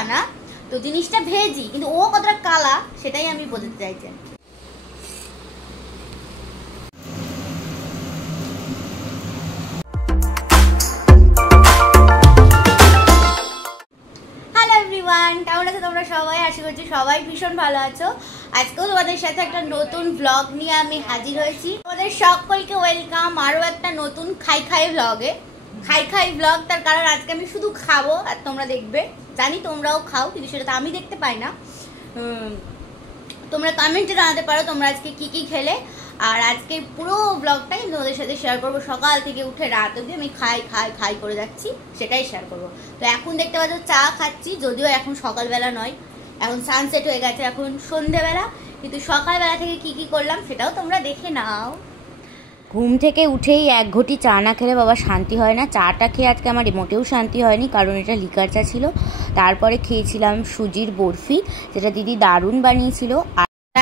আনা, তো জিনিসটা ভেজি কিন্তু ও কতটা কালা সেটাই আমি বলতে চাইছি। হ্যালো এভরিওয়ান, কেমন আছো তোমরা সবাই? আশা করছি সবাই ভীষণ ভালো আছো। আজকেও তোমাদের সাথে একটা নতুন ব্লগ নিয়ে আমি হাজির হয়েছি। তোমাদের সকলকে ওয়েলকাম আরও একটা নতুন খাই খাই ব্লগে। খাই খাই ব্লগ, তার কারণ আজকে আমি শুধু খাবো আর তোমরা দেখবে। জানি তোমরাও খাও, কিন্তু সেটা তো আমি দেখতে পাই না। তোমরা কমেন্টে জানাতে পারো তোমরা আজকে কি কি খেলে। আর আজকে পুরো ব্লগটাই তোমাদের সাথে শেয়ার করবো। সকাল থেকে উঠে রাত অবধি আমি খাই খাই খাই করে যাচ্ছি, সেটাই শেয়ার করবো। তো এখন দেখতে পাচ্ছ চা খাচ্ছি, যদিও এখন সকালবেলা নয়, এখন সানসেট হয়ে গেছে, এখন সন্ধেবেলা। কিন্তু সকালবেলা থেকে কি কি করলাম সেটাও তোমরা দেখে নাও। ঘুম থেকে উঠেই এক ঘটি চা না খেলে বাবা শান্তি হয় না। চাটা খেয়ে আজকে আমার মোটেও শান্তি হয়নি, কারণ এটা লিকার চা ছিল। তারপরে খেয়েছিলাম সুজির বরফি, যেটা দিদি দারুণ বানিয়েছিল।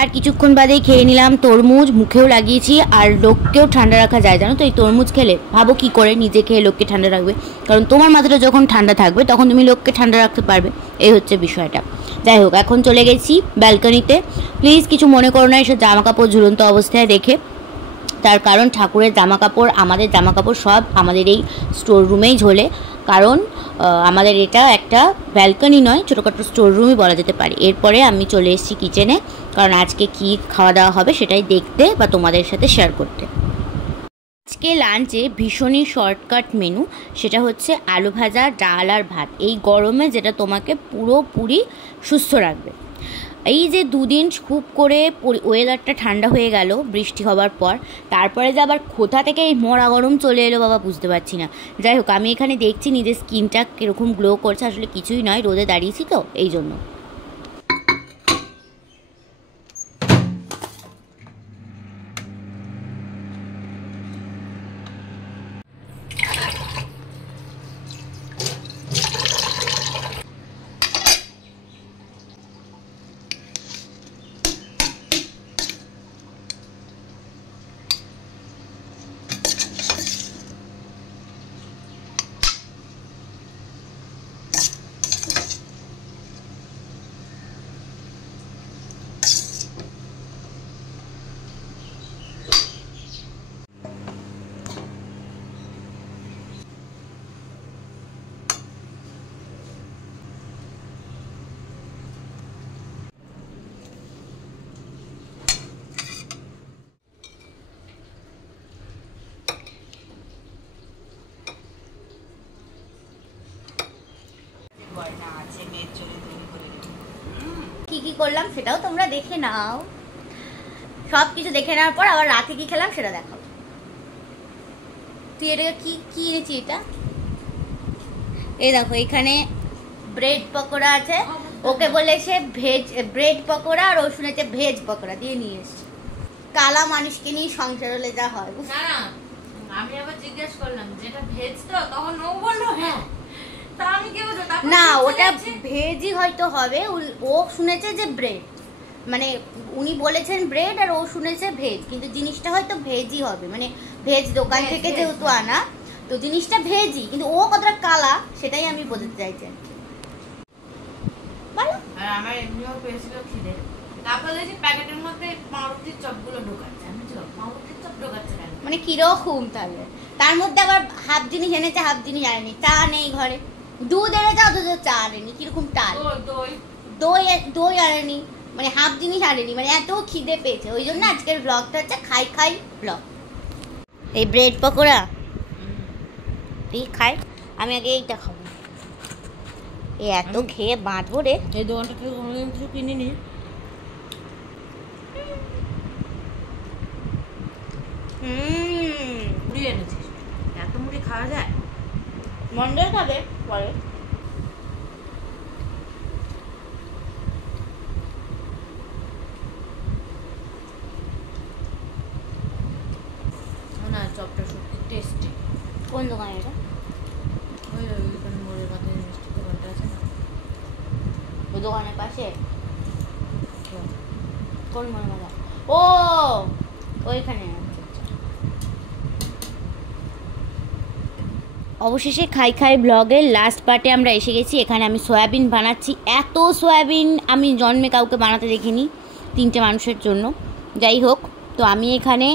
আর কিছুক্ষণ বাদেই খেয়ে নিলাম তরমুজ, মুখেও লাগিয়েছি। আর লোককেও ঠান্ডা রাখা যায়, জানো তো? এই তরমুজ খেলে ভাবো কি করে নিজে খেয়ে লোককে ঠান্ডা রাখবে, কারণ তোমার মাথাটা যখন ঠান্ডা থাকবে তখন তুমি লোককে ঠান্ডা রাখতে পারবে। এই হচ্ছে বিষয়টা। যাই হোক, এখন চলে গেছি ব্যালকনিতে। প্লিজ কিছু মনে করো না এসব জামা কাপড় ঝুলন্ত অবস্থায় দেখে। তার কারণ ঠাকুরের জামা কাপড়, আমাদের জামা কাপড় সব আমাদের এই স্টোর রুমেই ঝোলে। কারণ আমাদের এটা একটা ব্যালকনি নয়, ছোটোখাটো স্টোর রুমই বলা যেতে পারে। এরপরে আমি চলে এসেছি কিচেনে, কারণ আজকে কি খাওয়া দাওয়া হবে সেটাই দেখতে বা তোমাদের সাথে শেয়ার করতে। আজকে লাঞ্চে ভীষণই শর্টকাট মেনু, সেটা হচ্ছে আলু ভাজা, ডাল আর ভাত। এই গরমে যেটা তোমাকে পুরোপুরি সুস্থ রাখবে। এই যে দুদিন খুব করে ওয়েদারটা ঠান্ডা হয়ে গেল বৃষ্টি হবার পর, তারপরে যে আবার কোথা থেকে এই মরা গরম চলে এলো বাবা বুঝতে পারছি না। যাই হোক, আমি এখানে দেখছি নিজের স্কিনটা কীরকম গ্লো করছে। আসলে কিছুই নয়, রোদে দাঁড়িয়েছি তো এই জন্য। কি কি করলাম সেটাও তোমরা দেখে নাও। সব কিছু দেখে নেওয়ার পর আবার রাতে কি খেলাম সেটা দেখাও। তুই এটা কি কি এনেছি? এটা এই দেখো, এখানে ব্রেড পকোড়া আছে। ওকে বলেছে ভেজ ব্রেড পকোড়া, আর ও শুনেছে ভেজ পকোড়া দিয়ে নিয়ে এসছে। কালা মানুষকে নিয়ে সংসার হলে যা হয়। আমি আবার জিজ্ঞেস করলাম যেটা ভেজ তো, তখন ও বললো হ্যাঁ। না, ওটা ভেজই হয়তো হবে। ও শুনেছে যে ব্রেড, মানে উনি বলেছেন ব্রেড আর ও শুনেছে ভেজ, কিন্তু জিনিসটা হয়তো ভেজই হবে। মানে ভেজ দোকান থেকে যেহেতু আনা, তো জিনিসটা ভেজই, কিন্তু ও কতটা কালা সেটাই আমি বলতে চাইছি। আর আমার এমনিও পেয়েছিল খিদে, তারপর দেখি প্যাকেটের মধ্যে পাউরুটির চপগুলো ঢোকাচ্ছে। আমি পাউরুটির চপ ঢোকাচ্ছে কেন, মানে কিরকম? তাহলে তার মধ্যে আবার হাফ জিনিস এনেছে, হাফ জিনিস আনেনি। চা নেই ঘরে, দুধ এনেছে অথচ চা আনেনি। কিরকম টাল! দই আনেনি, মানে হাফ জিনিস আনেনি। মানে এত খিদে পেয়েছে, ওই জন্য আজকের ব্লগটা হচ্ছে খাই খাই ব্লগ। এই ব্রেড পকোড়া তুই খাই, আমি আগে এইটা খাবো। এই এত খেয়ে বাঁধবো রে। এই দোকানটা থেকে কোনোদিন কিছু কিনিনি। মুড়ি এনেছিস? এত মুড়ি খাওয়া যায়? মন্ডল খাবে পরে। না, চপটা সত্যি টেস্টি। কোন দোকানে এটা? ওই ওইখানে মোড়ের মাথায় মিষ্টি দোকানটা আছে না, ওই দোকানের পাশে। কোন মোড়ের মাথা? ও ওইখানে। অবশেষে খাই খাই ব্লগের লাস্ট পার্টে আমরা এসে গেছি। এখানে আমি সয়াবিন বানাচ্ছি। এত সয়াবিন আমি জন্মে কাউকে বানাতে দেখিনি 3টে মানুষের জন্য। যাই হোক, তো আমি এখানে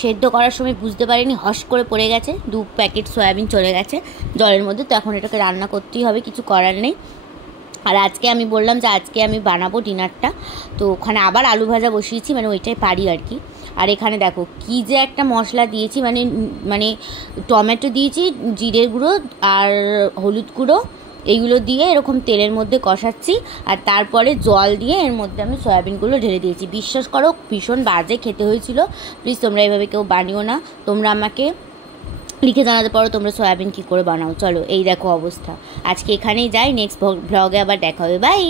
সেদ্ধ করার সময় বুঝতে পারিনি, হস করে পড়ে গেছে, 2 প্যাকেট সয়াবিন চলে গেছে জলের মধ্যে। তো এখন এটাকে রান্না করতেই হবে, কিছু করার নেই। আর আজকে আমি বললাম যে আজকে আমি বানাবো ডিনারটা, তো ওখানে আবার আলু ভাজা বসিয়েছি, মানে ওইটাই পারি আর কি। আর এখানে দেখো কি যে একটা মশলা দিয়েছি, মানে টমেটো দিয়েছি, জিরের গুঁড়ো আর হলুদ গুঁড়ো, এইগুলো দিয়ে এরকম তেলের মধ্যে কষাচ্ছি। আর তারপরে জল দিয়ে এর মধ্যে আমি সয়াবিনগুলো ঢেলে দিয়েছি। বিশ্বাস করো ভীষণ বাজে খেতে হয়েছিল। প্লিজ তোমরা এইভাবে কেউ বানিও না। তোমরা আমাকে লিখে জানাতে পারো তোমরা সয়াবিন কী করে বানাও। চলো, এই দেখো অবস্থা। আজকে এখানেই যাই, নেক্সট ব্লগে আবার দেখা হবে। বাই।